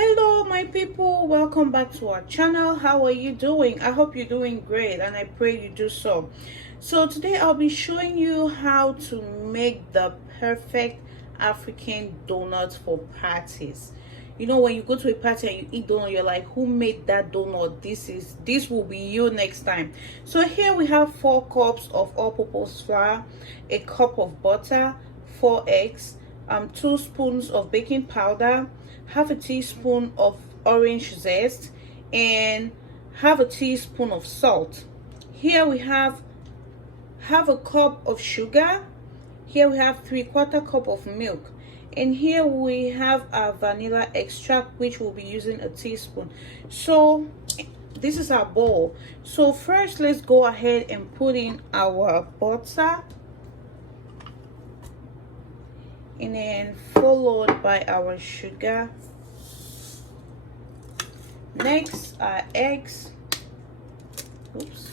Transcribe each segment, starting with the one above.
Hello my people, welcome back to our channel. How are you doing? I hope you're doing great and I pray you do so. So today I'll be showing you how to make the perfect African donuts for parties. You know, when you go to a party and you eat donut, you're like, who made that donut? This will be you next time. So here we have 4 cups of all-purpose flour, a cup of butter, 4 eggs, 2 spoons of baking powder, half a teaspoon of orange zest, and half a teaspoon of salt. Here we have half a cup of sugar. Here we have 3/4 cup of milk, and here we have our vanilla extract, which we'll be using a teaspoon. So this is our bowl. So first, let's go ahead and put in our butter, and then followed by our sugar. Next, our eggs. Oops.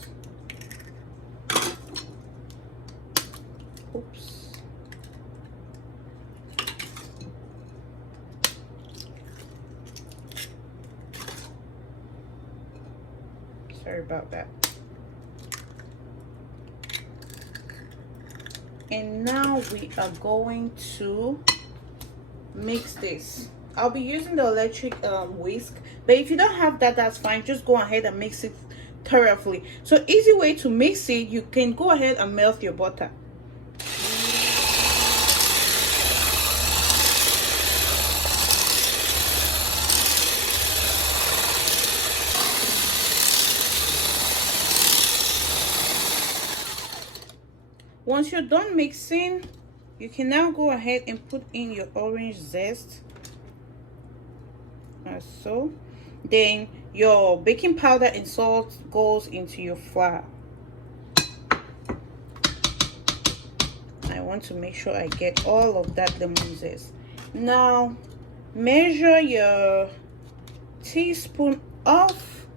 Sorry about that. And now we are going to mix this. I'll be using the electric whisk, but if you don't have that, that's fine. Just go ahead and mix it thoroughly. So easy way to mix it, you can go ahead and melt your butter. Once you're done mixing, you can now go ahead and put in your orange zest, as so. Then your baking powder and salt goes into your flour. I want to make sure I get all of that lemon zest. Now measure your teaspoon of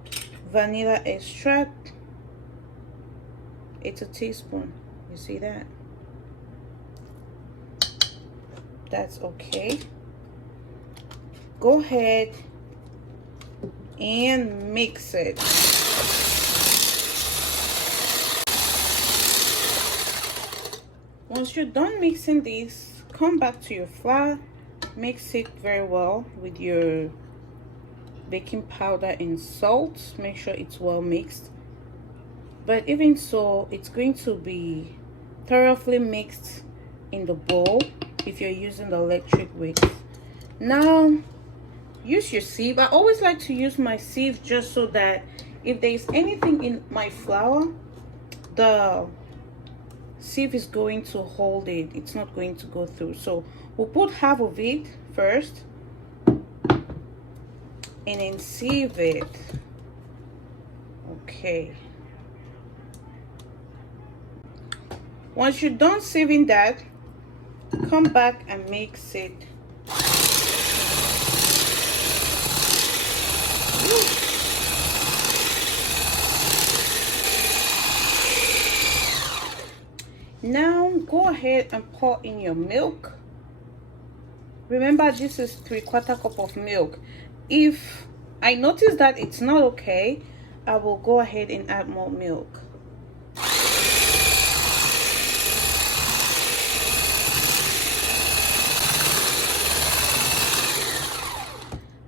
vanilla extract. It's a teaspoon. You see that? That's okay. Go ahead and mix it. Once you're done mixing this, come back to your flour, mix it very well with your baking powder and salt. Make sure it's well mixed. But even so, it's going to be thoroughly mixed in the bowl if you're using the electric whisk. Now use your sieve. I always like to use my sieve just so that if there's anything in my flour, the sieve is going to hold it. It's not going to go through. So we'll put half of it first and then sieve it. Okay. Once you're done sieving that, come back and mix it. Now go ahead and pour in your milk. Remember, this is 3/4 cup of milk. If I notice that it's not okay, I will go ahead and add more milk.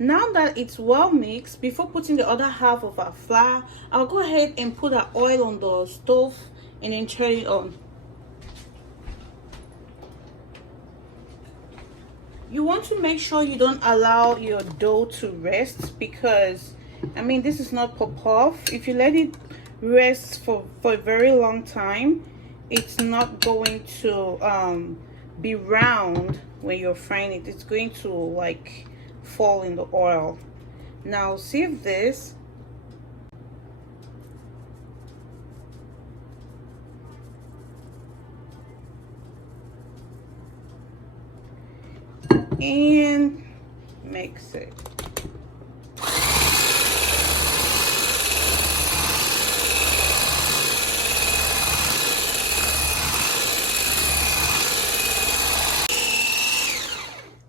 Now that it's well mixed, before putting the other half of our flour, I'll go ahead and put our oil on the stove and then turn it on. You want to make sure you don't allow your dough to rest, because I mean, this is not pop-off. If you let it rest for a very long time, it's not going to be round when you're frying it. It's going to like fall in the oil. Now sieve this. And mix it.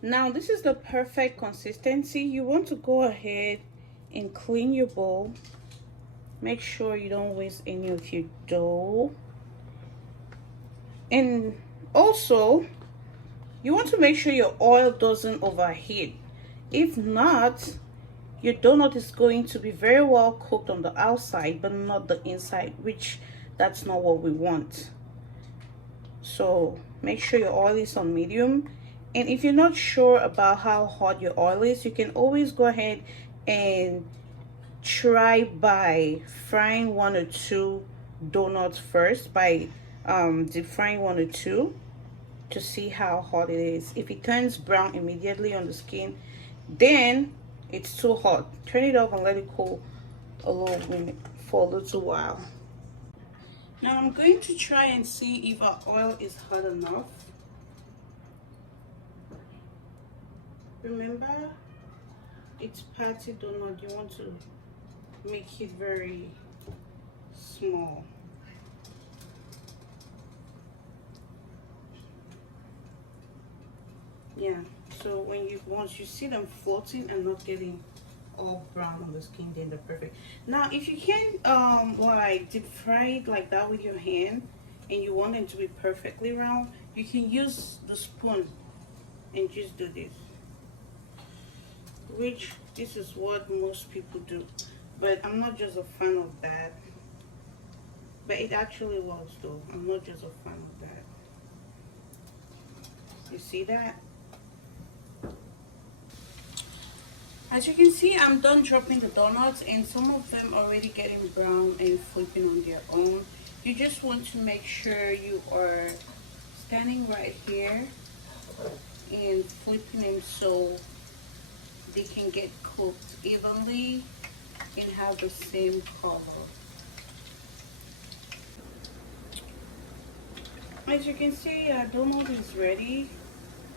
Now Now this is the perfect consistency. You want to go ahead and clean your bowl. Make sure you don't waste any of your dough. And also, you want to make sure your oil doesn't overheat. If not, your donut is going to be very well cooked on the outside but not the inside, which that's not what we want. So make sure your oil is on medium. And if you're not sure about how hot your oil is, you can always go ahead and try by frying 1 or 2 donuts first, by deep frying 1 or 2 to see how hot it is. If it turns brown immediately on the skin, then it's too hot. Turn it off and let it cool a little minute for a little while. Now I'm going to try and see if our oil is hot enough. Remember, it's patty donut. You want to make it very small. Yeah, so once you see them floating and not getting all brown on the skin, then they're perfect. Now if you can like deep fry it like that with your hand and you want them to be perfectly round, you can use the spoon and just do this, which this is what most people do, but I'm not just a fan of that. But it actually works though. I'm not just a fan of that. You see that? As you can see, I'm done dropping the donuts and some of them already getting brown and flipping on their own. You just want to make sure you are standing right here and flipping them so they can get cooked evenly and have the same color. As you can see, our donut is ready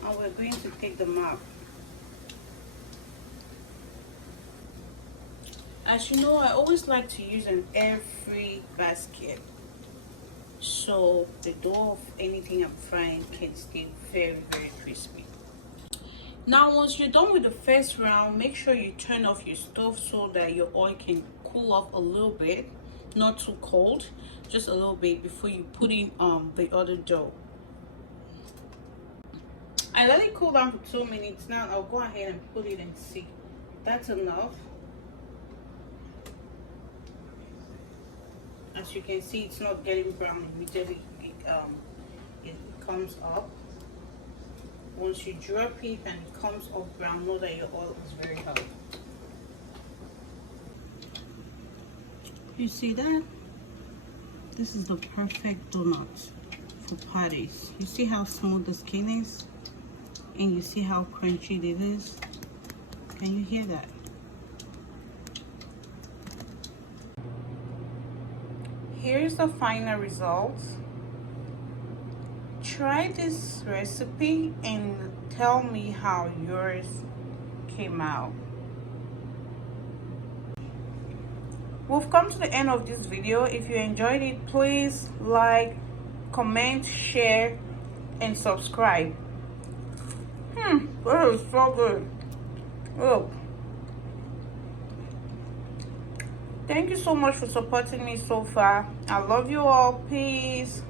and we're going to take them out. As you know, I always like to use an air-free basket so the dough of anything I'm frying can stay very, very crispy. Now once you're done with the first round, make sure you turn off your stove so that your oil can cool off a little bit, not too cold, just a little bit before you put in the other dough. I let it cool down for 2 minutes. Now I'll go ahead and put it and see. That's enough. As you can see, it's not getting brown immediately. It comes up. Once you drop it and it comes up brown, know that your oil is very hot. You see that? This is the perfect donut for parties. You see how smooth the skin is? And you see how crunchy it is? Can you hear that? Here's the final result. Try this recipe and tell me how yours came out. We've come to the end of this video. If you enjoyed it, please like, comment, share, and subscribe. That is so good. Oh. Thank you so much for supporting me so far. I love you all. Peace.